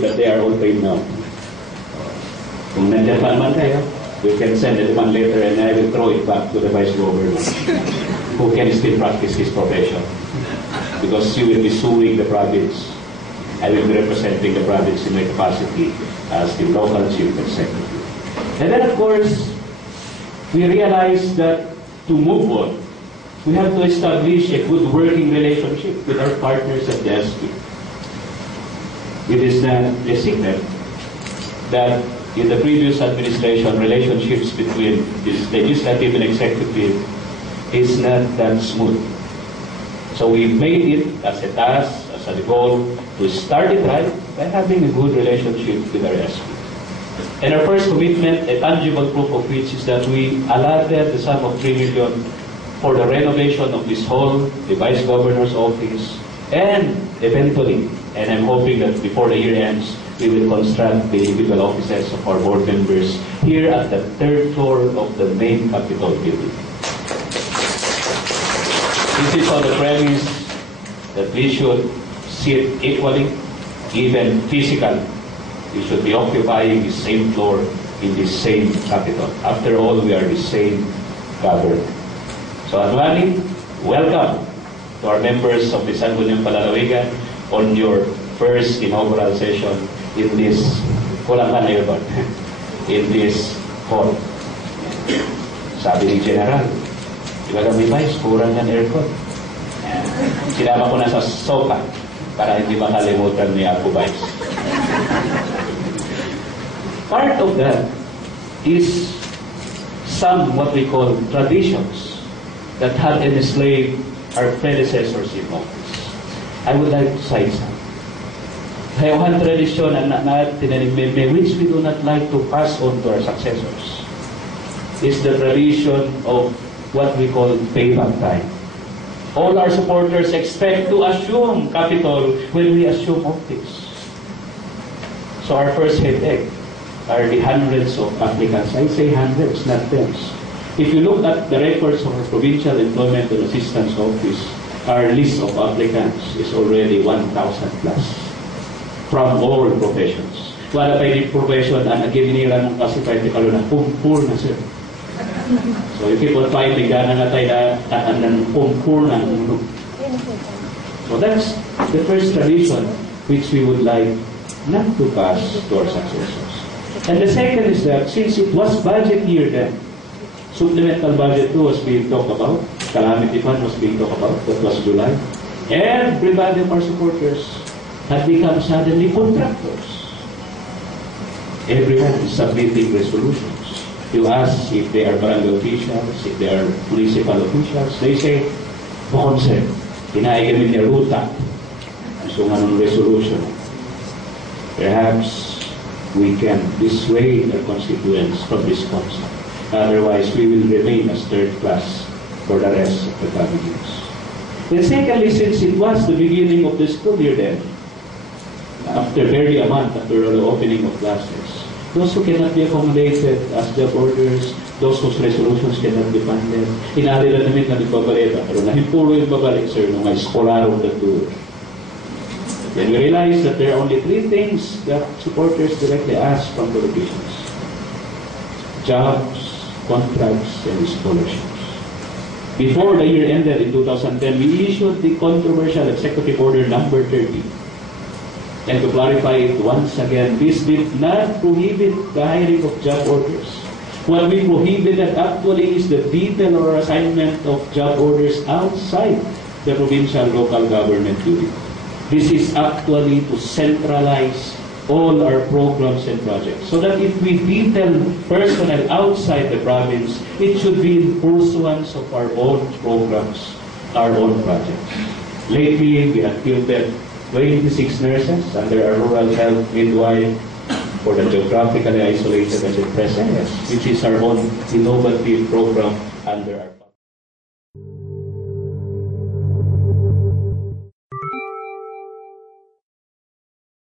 that they are all paid now. Kung nandiyan pa naman kayo, we can send a demand letter and I will throw it back to the Vice Governor who can still practice his profession. Because you will be suing the province. I will be representing the province in my capacity as the local chief executive. And then, of course, we realize that to move on, we have to establish a good working relationship with our partners at the SP. It is not a secret that in the previous administration, relationships between this legislative and executive is not that smooth. So we made it as a task, as a goal, to start it right by having a good relationship with our SP. And our first commitment, a tangible proof of which, is that we allotted the sum of 3 million for the renovation of this hall, the Vice Governor's office, and eventually, and I'm hoping that before the year ends, we will construct the individual offices of our board members here at the 3rd floor of the main Capitol building. This is on the premise that we should sit equally, even physically. We should be occupying the same floor in the same Capitol. After all, we are the same government. So, Adwani, welcome to our members of the Sangguniang Palalawigan on your first inaugural session in this in this hall. Sabi ni General, ibaga may Vice, kurang ng aircon. Sinama ko na sa sofa para hindi makalimutan ni Apo Vice. Part of that is some what we call traditions that had enslaved our predecessors in office. I would like to cite some. One tradition which we do not like to pass on to our successors is the tradition of what we call payback time. All our supporters expect to assume capital when we assume office. So our first headache are the hundreds of applicants. I say hundreds, not tens. If you look at the records of our Provincial Employment and Assistance Office, our list of applicants is already 1,000 plus from all professions. Wala pa yung profession na nag-ginira ng classified ni Kaluna, pumpur na sir. So if you could find the gana nga tayo na pumpur na. So that's the first tradition which we would like not to pass to our successors. And the second is that since it was budget year then, supplemental budget 2 was being talked about, calamity fund was being talked about, that was July. Everybody of our supporters had become suddenly contractors. Everyone is submitting resolutions. You ask if they are barangay officials, if they are municipal officials, they say, "Bukonsel, inaigamin niya ruta." So nga ng resolution. Perhaps we can dissuade our constituents from this concept. Otherwise, we will remain as third class for the rest of the coming years. And secondly, since it was the beginning of the school year then, after barely a month after the opening of classes, those who cannot be accommodated as job orders, those whose resolutions cannot be funded, inali na namin na nagbabalita, pero nahimpuro yung babalik, sir, nung may scholarong taturo. Then we realized that there are only 3 things that supporters directly ask from politicians: jobs, contracts, and scholarships. Before the year ended in 2010, we issued the controversial Executive Order number 30. And to clarify it once again, this did not prohibit the hiring of job orders. What we prohibited actually is the detail or assignment of job orders outside the provincial local government unit. This is actually to centralize all our programs and projects, so that if we detail personnel outside the province, it should be in pursuance of our own programs, our own projects. Lately, we have fielded 26 nurses under our rural health midwife for the geographically isolated and depressed areas, which is our own innovative program under our